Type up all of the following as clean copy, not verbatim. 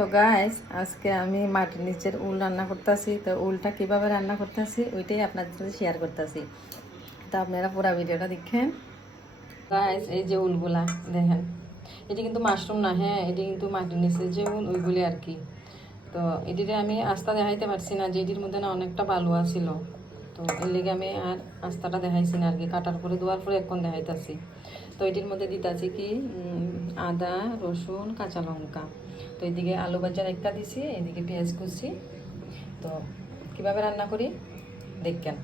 তো গাইস, আজকে আমি মাটির নিচের উল রান্না করতেছি। তো উলটা কিভাবে রান্না করতেছি ওইটাই আপনাদের সাথে শেয়ার করতেছি। তো আপনারা পুরো ভিডিওটা দেখেন। গাইস, এই যে উলগুলা দেখেন, এটি কিন্তু মাশরুম না, হ্যাঁ এটি কিন্তু মাটির নিচে যে উল ওইগুলি আর কি। তো এটিতে আমি আস্তা দেখাইতে পারছি না, যে এটির মধ্যে না অনেকটা বালুয়া ছিল। তো এর লেগে আমি আর আস্তাটা দেখাইছি না আর কি, কাটার পরে ধোয়ার পরে এখন দেখাইতেছি। তো এটির মধ্যে দিতেছি কি আদা, রসুন, কাঁচা লঙ্কা। তো এদিকে আলু ভাজা একটা দিছি, এদিকে পেঁয়াজ কুচি। তো কিভাবে রান্না করি দেখেন।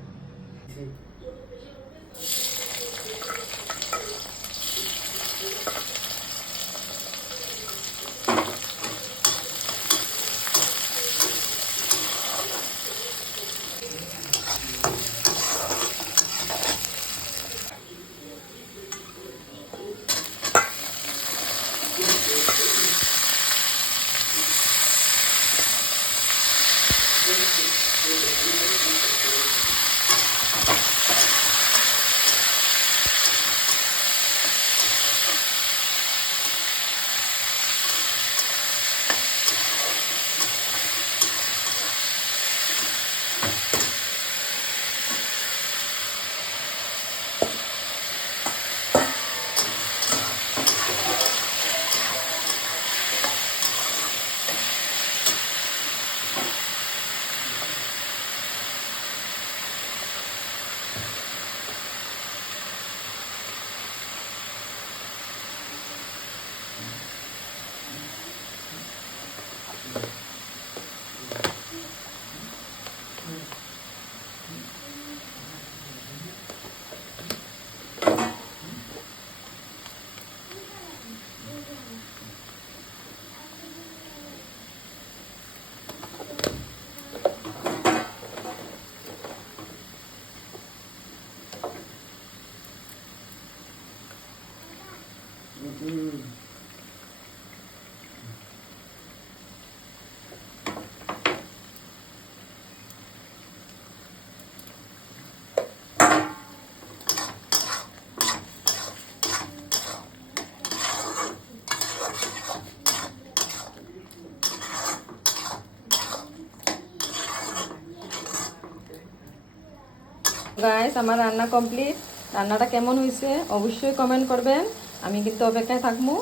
গাইস, আমার রান্না কমপ্লিট। রান্নাটা কেমন হয়েছে অবশ্যই কমেন্ট করবেন, আমি কিন্তু অপেক্ষায় থাকবো।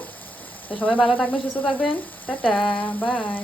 তো সবাই ভালো থাকবেন, সুস্থ থাকবেন, টাটা, বাই।